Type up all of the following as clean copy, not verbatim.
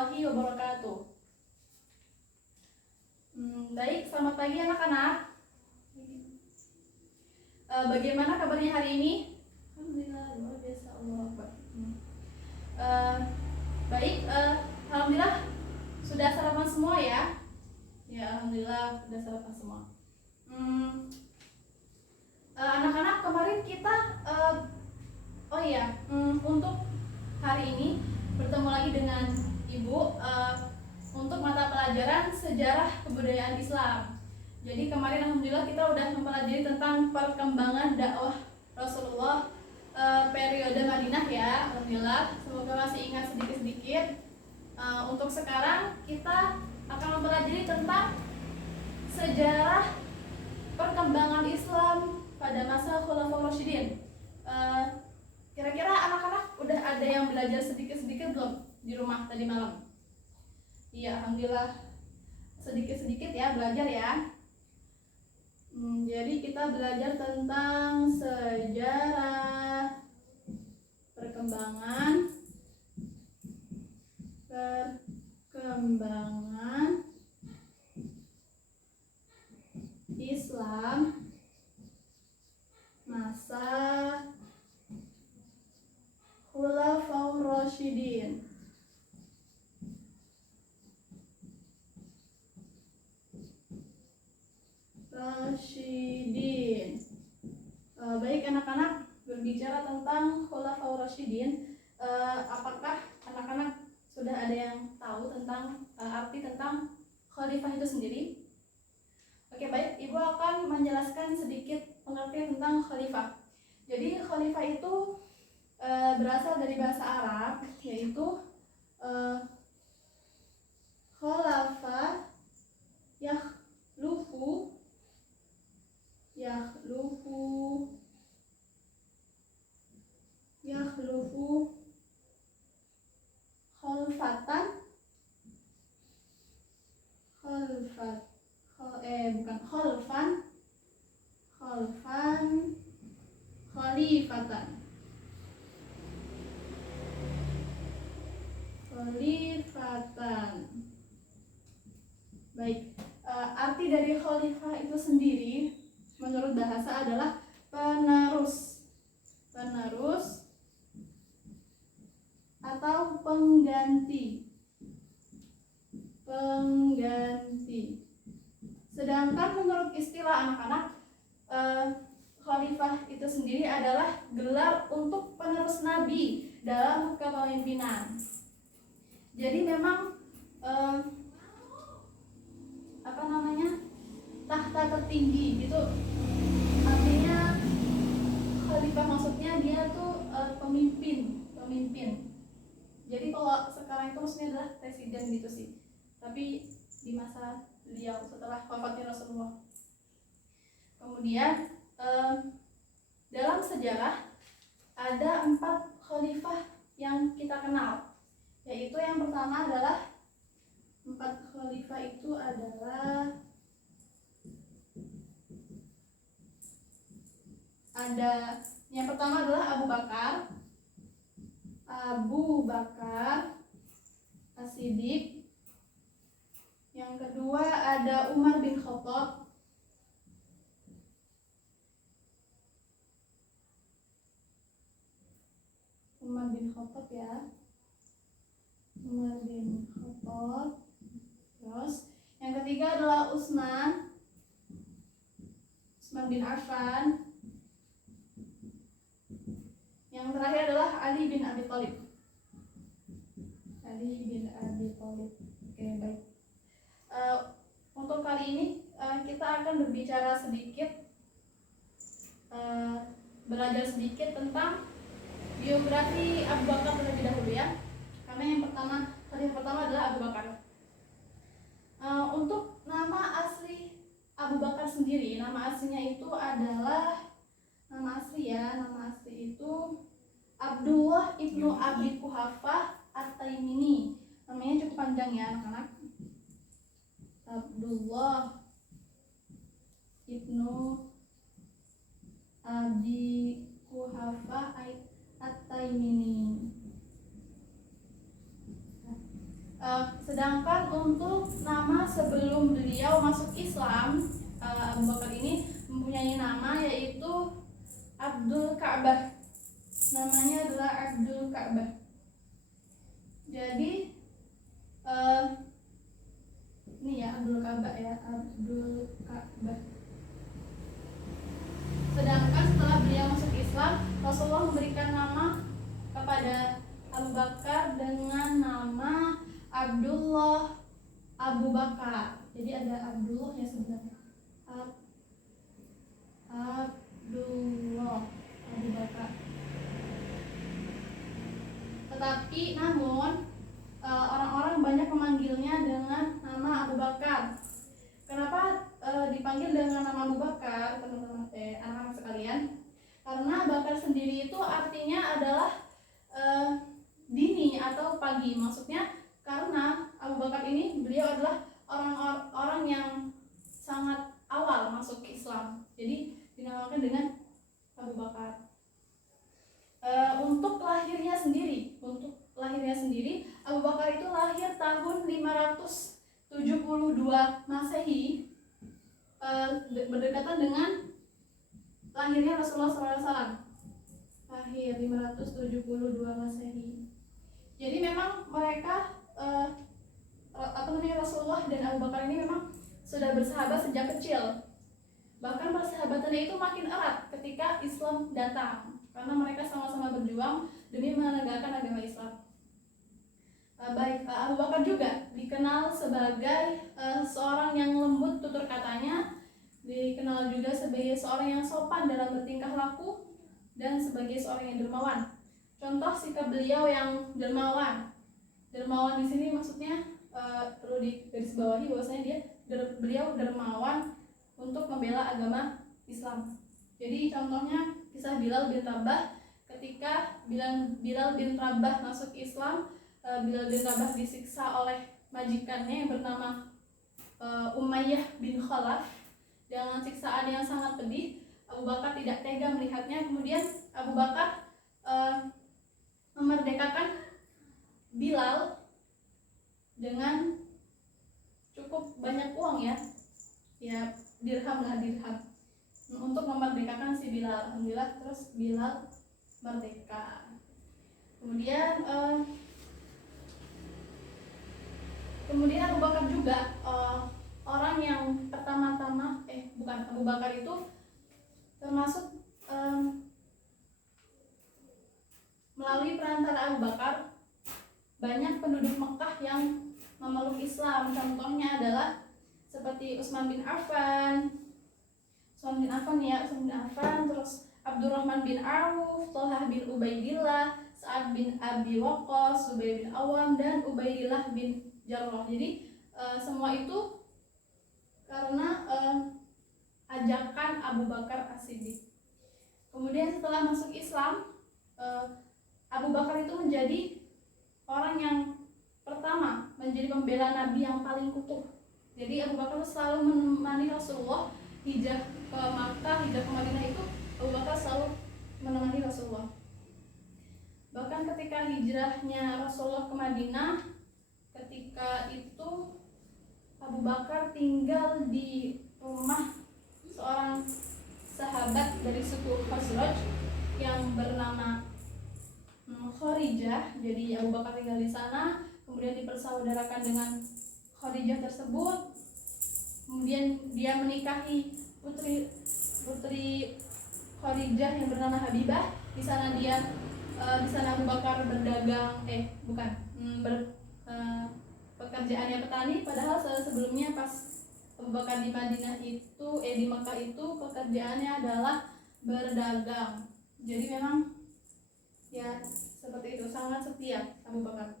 warahmatullahi wabarakatuh. Baik, selamat pagi anak-anak. Bagaimana kabarnya hari ini? Alhamdulillah, luar biasa, Allahu Akbar. Baik, alhamdulillah sudah sarapan semua ya? Ya, alhamdulillah sudah sarapan semua. Anak-anak, kemarin kita untuk hari ini bertemu lagi dengan Ibu untuk mata pelajaran sejarah kebudayaan Islam. Jadi kemarin alhamdulillah kita udah mempelajari tentang perkembangan dakwah Rasulullah periode Madinah ya, alhamdulillah. Semoga masih ingat sedikit-sedikit. Untuk sekarang kita akan mempelajari tentang sejarah perkembangan Islam pada masa Khulafaur Rasyidin. Kira-kira anak-anak udah ada yang belajar sedikit-sedikit belum di rumah tadi malam? Iya, alhamdulillah sedikit-sedikit ya belajar ya. Jadi kita belajar tentang sejarah perkembangan Islam masa Khulafaur Rasyidin. Baik anak-anak, berbicara tentang Khulafaur Rasyidin, apakah anak-anak sudah ada yang tahu tentang arti tentang khalifah itu sendiri? Oke, baik, Ibu akan menjelaskan sedikit pengertian tentang khalifah. Jadi khalifah itu berasal dari bahasa Arab, yaitu khalafa yakhlufu khalfatan khalifatan. Baik, arti dari khalifah itu sendiri menurut bahasa adalah penerus atau pengganti. Sedangkan menurut istilah anak-anak, khalifah itu sendiri adalah gelar untuk penerus Nabi dalam kepemimpinan. Jadi memang tahta tertinggi gitu. Artinya khalifah maksudnya dia tuh pemimpin. Jadi kalau sekarang itu maksudnya adalah presiden gitu sih. Tapi di masa beliau setelah wafatnya Rasulullah. Kemudian dalam sejarah ada 4 khalifah yang kita kenal. Yaitu yang pertama adalah 4 khalifah itu adalah yang pertama adalah Abu Bakar As-Siddiq. Yang kedua ada Umar bin Khattab. Terus yang ketiga adalah Utsman bin Affan. Yang terakhir adalah Ali bin Abi Thalib. Oke, baik. Untuk kali ini kita akan berbicara sedikit, belajar sedikit tentang biografi Abu Bakar terlebih dahulu ya. Karena yang pertama adalah Abu Bakar. Untuk nama asli Abu Bakar sendiri, nama aslinya itu adalah nama asli itu Abdullah ibnu Abi Quhafah At-Taimini. Namanya cukup panjang ya anak-anak. Abdullah ibnu Abi Quhafah At-Taimini. Sedangkan untuk nama sebelum beliau masuk Islam, Abu Bakar ini mempunyai nama yaitu Abdul Ka'bah. Namanya adalah Abdul Ka'bah. Jadi ini ya Abdul Ka'bah ya, Abdul Ka'bah. Sedangkan setelah beliau masuk Islam, Rasulullah memberikan nama kepada Abu Bakar dengan nama Abdullah Abu Bakar. Jadi ada Abdullah ya sebenarnya. Abdullah Abu Bakar. Tetapi namun orang-orang banyak memanggilnya dengan nama Abu Bakar. Kenapa dipanggil dengan nama Abu Bakar, teman-teman anak-anak sekalian? Karena Bakar sendiri itu artinya adalah dini atau pagi. Maksudnya karena Abu Bakar ini beliau adalah orang yang sangat awal masuk Islam. Jadi dinamakan dengan Abu Bakar. Untuk lahirnya sendiri, Abu Bakar itu lahir tahun 572 Masehi, berdekatan dengan lahirnya Rasulullah SAW. Lahir 572 Masehi. Jadi memang mereka Rasulullah dan Abu Bakar ini memang sudah bersahabat sejak kecil. Bahkan persahabatannya itu makin erat ketika Islam datang, karena mereka sama-sama berjuang demi menegakkan agama Islam. Abu Bakar juga dikenal sebagai seorang yang lembut tutur katanya, dikenal juga sebagai seorang yang sopan dalam bertingkah laku, dan sebagai seorang yang dermawan. Contoh sikap beliau yang dermawan. Dermawan di sini maksudnya perlu digarisbawahi bahwasanya beliau dermawan untuk membela agama Islam. Jadi contohnya kisah Bilal bin Rabah. Ketika Bilal bin Rabah masuk Islam, Bilal bin Rabah disiksa oleh majikannya yang bernama Umayyah bin Khalaf dengan siksaan yang sangat pedih. Abu Bakar tidak tega melihatnya. Kemudian Abu Bakar memerdekakan Bilal dengan cukup banyak uang ya dirham untuk memerdekakan si Bilal. Alhamdulillah, terus Bilal merdeka. Kemudian Abu Bakar juga orang yang pertama-tama Abu Bakar itu termasuk melalui perantara Abu Bakar banyak penduduk Mekah yang memeluk Islam. Contohnya adalah seperti Utsman bin Affan, terus Abdurrahman bin Auf, Thalhah bin Ubaidillah, Sa'ad bin Abi Waqqas, Zubair bin Awam, dan Ubaidillah bin Jarrah. Jadi semua itu karena ajakan Abu Bakar As-Siddiq. Kemudian setelah masuk Islam, Abu Bakar itu menjadi orang yang pertama menjadi pembela Nabi yang paling kukuh. Jadi Abu Bakar selalu menemani Rasulullah hijrah ke Makkah, hijrah ke Madinah itu Abu Bakar selalu menemani Rasulullah. Bahkan ketika hijrahnya Rasulullah ke Madinah, ketika itu Abu Bakar tinggal di rumah seorang sahabat dari suku Khazraj yang bernama Kharijah. Jadi Abu Bakar tinggal di sana, kemudian dipersaudarakan dengan Kharijah tersebut. Kemudian dia menikahi putri Kharijah yang bernama Habibah. Di sana Abu Bakar berdagang, pekerjaannya petani. Padahal sebelumnya pas Abu Bakar di Madinah itu, di Mekah itu pekerjaannya adalah berdagang. Jadi memang ya seperti itu, sangat setia Abu Bakar.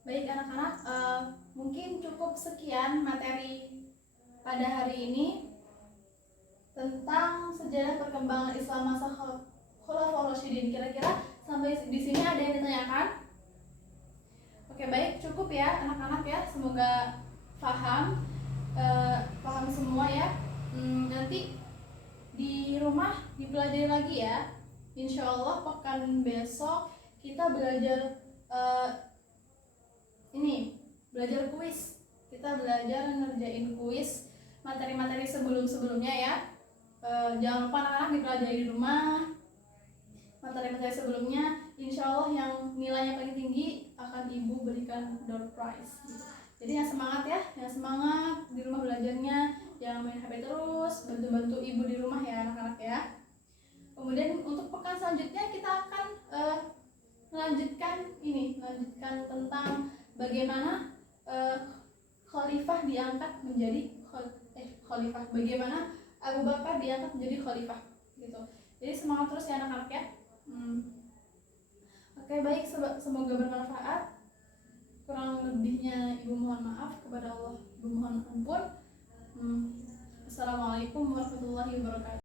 Baik anak-anak, mungkin cukup sekian materi pada hari ini tentang sejarah perkembangan Islam masa Khulafaur Rasyidin. Kira-kira sampai di sini ada yang ditanyakan? Oke, baik, cukup ya anak-anak ya. Semoga paham semua ya. Nanti di rumah dipelajari lagi ya. insya Allah pekan besok kita belajar belajar kuis. Kita belajar ngerjain kuis materi-materi sebelumnya ya. Jangan lupa anak-anak dipelajari di rumah materi-materi sebelumnya. Insya Allah yang nilainya paling tinggi akan ibu berikan door prize gitu. Jadi yang semangat ya, yang semangat di rumah belajarnya, jangan main HP terus, bantu-bantu ibu di rumah ya anak-anak ya. Kemudian untuk pekan selanjutnya kita akan melanjutkan tentang bagaimana khalifah diangkat menjadi khalifah, bagaimana Abu Bakar diangkat menjadi khalifah gitu. Jadi semangat terus ya anak-anak ya. Oke, baik, semoga bermanfaat. Kurang lebihnya ibu mohon maaf, kepada Allah ibu mohon ampun. Assalamualaikum warahmatullahi wabarakatuh.